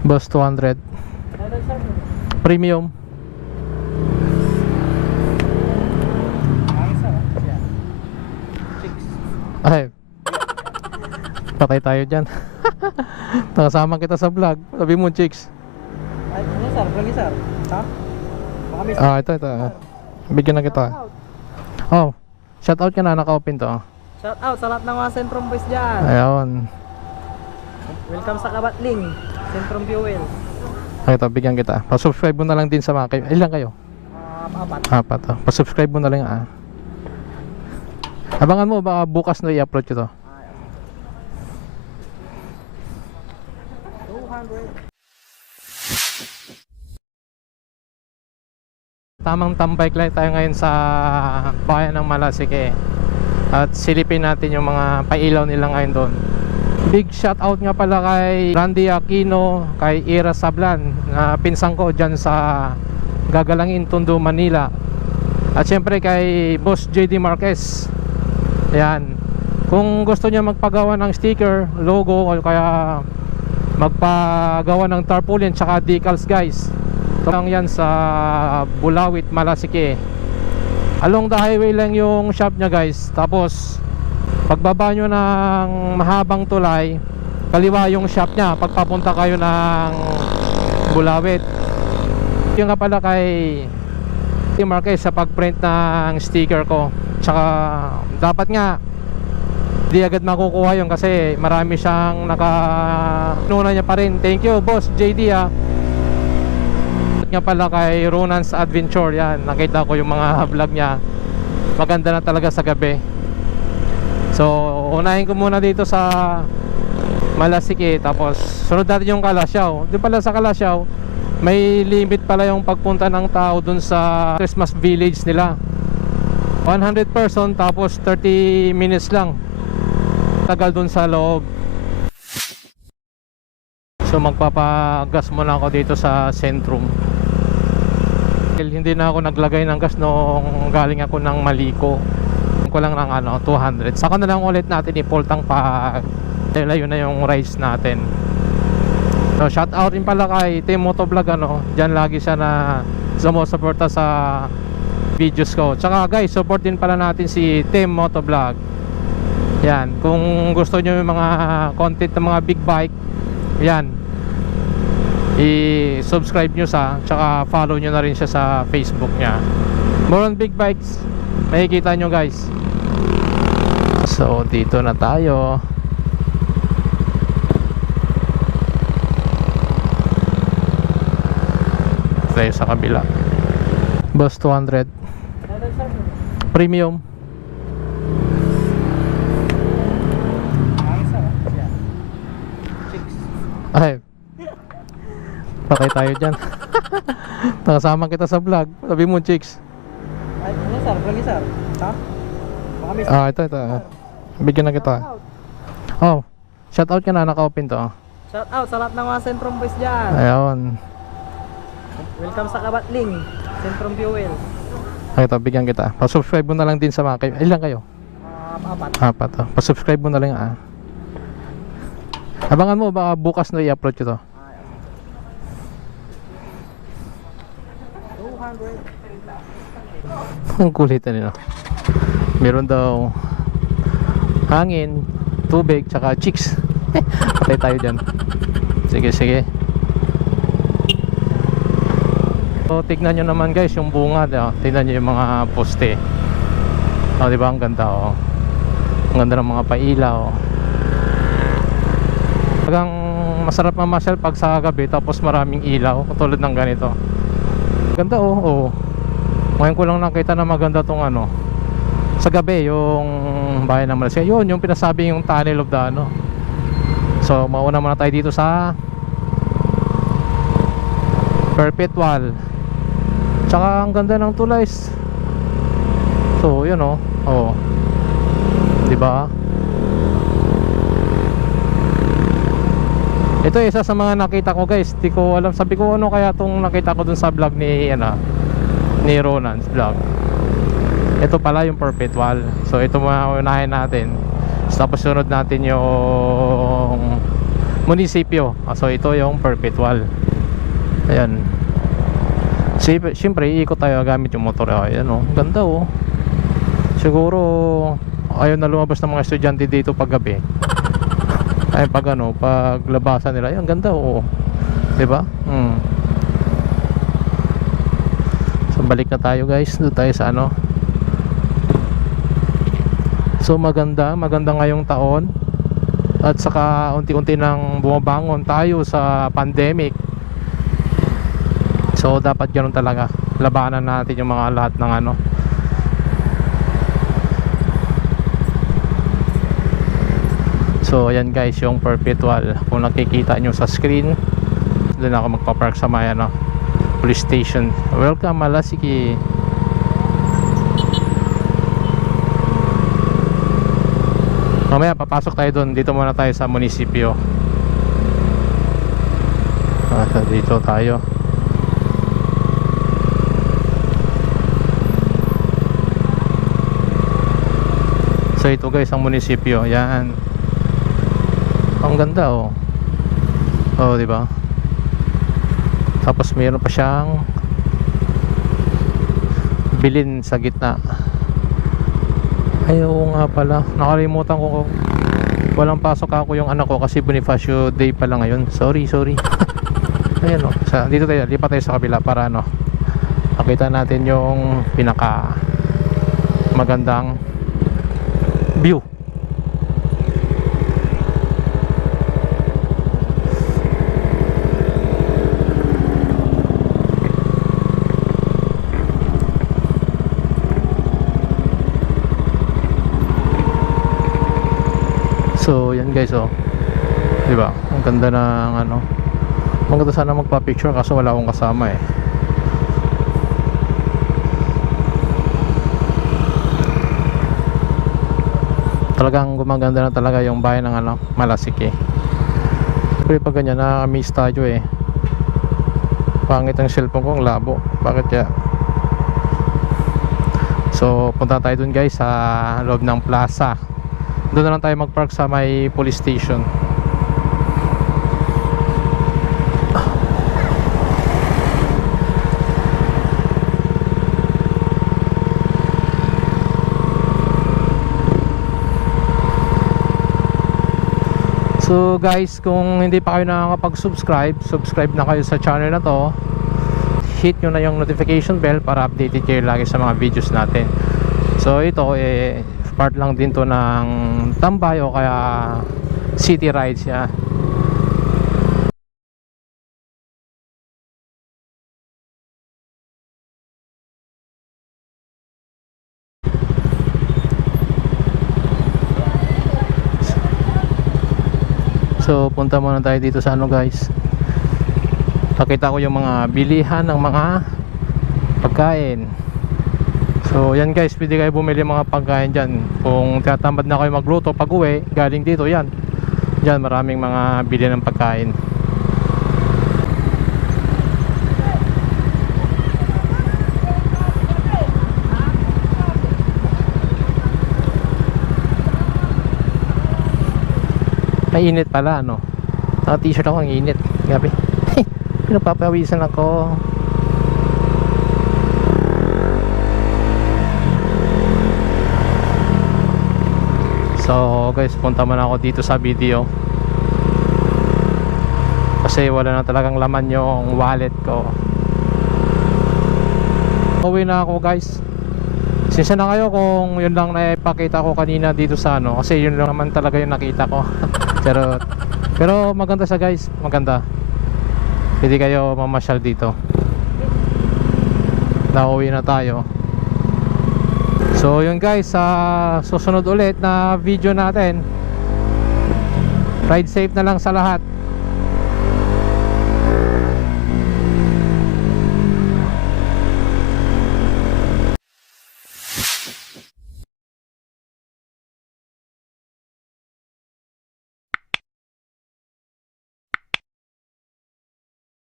Boss 200 Premium. Ay, patay tayo dyan. Nakasama kita sa vlog. Sabi mo chicks. Ay, ano sir? Vlog sir? Ha? Baka may Ito. Bigyan na kita. Oh, shout out ka na, naka-open to. shout out sa lahat ng mga Centrum Boys dyan. Ayun. Welcome sa Kabatling, Centrum Fuel. Ito, bigyan kita. Pa-subscribe mo na lang din sa mga kayo. Ilan kayo? Apat. Oh. Pa-subscribe mo na lang Abangan mo, baka bukas na i-upload ko to. 200. Tamang tambay lang tayo ngayon sa bayan ng Malasike. At silipin natin yung mga pailaw nila ngayon doon. Big shout out nga pala kay Randy Aquino, kay Ira Sablan, na pinsang ko dyan sa Gagalangin, Tondo, Manila. At syempre kay Boss JD Marquez. Ayan. Kung gusto niya magpagawa ng sticker, logo, o kaya magpagawa ng tarpaulin tsaka decals guys, ito lang yan sa Bulawit, Malasike. Along the highway lang yung shop niya guys. Tapos pagbaba nyo ng mahabang tulay, kaliwa yung shop niya pagpapunta kayo ng Bulawit. Yung nga pala kay Tim Marquez sa pagprint ng sticker ko. Tsaka dapat nga di agad makukuha yun kasi marami siyang nuna niya pa rin. Thank you Boss JD nga pala kay Ronan's Adventure. Yan, nakita ko yung mga vlog niya. Maganda na talaga sa gabi. So unahin ko muna dito sa Malasike, tapos sunod natin yung Kalasyaw. Di pala sa Kalasyaw may limit pala yung pagpunta ng tao dun sa Christmas village nila. 100 person, tapos 30 minutes lang tagal dun sa loob. So magpapagas muna ako dito sa Centrum. Hindi na ako naglagay ng gas nung galing ako ng Maliko. Ko lang ng 200. Saka na lang ulit natin ipultang pa layo na yung rice natin. So shout out din pala kay Team Motovlog, diyan lagi siya na sumusuporta sa videos ko. Tsaka guys, support din pala natin si Team Motovlog. Yan, kung gusto nyo yung mga content ng mga big bike, yan, i-subscribe nyo tsaka follow nyo na rin siya sa Facebook nya. More on big bikes, makikita nyo guys. So dito na tayo. Tayo sa kabila. Boss 200 Premium. Ay, patay tayo dyan. Nakasama kita sa vlog. Sabi mo chicks. Ay, ano sir? Vlog sir? Ha? Baka may Ito. Bigyan na kita. Oh, shout out ka na, naka-open to. shout out sa lahat ng mga Centrum Boys dyan. Ayun. Welcome sa Kabatling, Centrum Fuel. Ito, bigyan kita. Pa-subscribe mo na lang din sa mga kayo. Ilan kayo? Apat. Oh. Pa-subscribe mo na lang Abangan mo, baka bukas na i-upload ko to. 200. Ang kulit na meron daw hangin, tubig, tsaka chicks. Patay tayo dyan. Sige. So tignan nyo naman guys yung bunga, tignan nyo yung mga poste. Diba ang ganda ang ganda ng mga pailaw. Talagang masarap mamasyal pag sa gabi tapos maraming ilaw katulad ng ganito. Ganda ngayon ko lang nakita na maganda tong sa gabi yung bayan ng Malasike. Yun yung pinasabi yung tunnel of the So mauna muna tayo dito sa Perpetual. Tsaka ang ganda ng tulay. So yun diba? Ito isa sa mga nakita ko guys. Di ko alam, sabi ko ano kaya tong nakita ko dun sa vlog ni Ronan's vlog. Ito pala yung Perpetual. So ito maunahin natin. Tapos sunod natin yung munisipyo. So ito yung perpetual. Ayan. Siyempre iikot tayo gamit yung motor. Ayan oh, ganda oh. Siguro ayaw na lumabas ng mga estudyante dito pag gabi. Ay pag ano, pag labasan nila. Ayan, ganda oh. 'Di ba? So balik na tayo guys. Doon tayo sa ano. So maganda ngayong taon. At saka unti-unti nang bumabangon tayo sa pandemic. So dapat ganoon talaga. Labanan natin yung mga lahat ng ano. So ayan guys, yung perpetual. Kung nakikita nyo sa screen, doon ako magpa-park sa may ano, police station. Welcome Malasiki. Mamaya papasok tayo doon. Dito muna tayo sa munisipyo. Dito tayo. So ito guys ang munisipyo. Yan. Ang ganda oh. Oh, di ba? Tapos mayroon pa siyang bilin sa gitna. Ayaw nga pala. Nakalimutan ko. Walang pasok ako yung anak ko kasi Bonifacio Day pala ngayon. Sorry. Ayan oh. Dito tayo. Lipat tayo sa kabila para ano. Makita natin yung pinaka magandang view. So yan guys oh. 'Di ba? Ang ganda ng ano. Maganda sana magpa-picture kaso wala akong kasama eh. Talagang gumaganda na talaga yung bayan ng ano, Malasiki. Pero pag ganyan na-miss tayo eh. Pangit ang cellphone ko, ang labo. Bakit kaya? So punta tayo dun guys sa loob ng plaza. Doon na lang tayo mag-park sa may police station. So guys, kung hindi pa kayo nakakapag-subscribe, subscribe na kayo sa channel na to. Hit nyo na yung notification bell para updated kayo lagi sa mga videos natin. So ito part lang din to ng tambay o kaya city rides ya. So punta muna tayo dito sa ano guys. Pakita ko yung mga bilihan ng mga pagkain. So yan guys, pwede kayo bumili mga pagkain dyan. Kung tinatamad na kayo magluto pag uwi galing dito, yan. Dyan maraming mga bili ng pagkain. Mainit pala ano. Naka-t-shirt ako, ang init. Grabe. Pinapapawisan ako. So guys, punta muna ako dito sa video. Kasi wala na talagang laman yung wallet ko. Uwi na ako guys. Sinsa na kayo kung yun lang na ipakita ko kanina dito sa ano. Kasi yun lang naman talaga yung nakita ko. Pero maganda siya guys, maganda. Pwede kayo mamasyal dito. Nauwi na tayo. So yun guys, sa susunod ulit na video natin. Ride safe na lang sa lahat.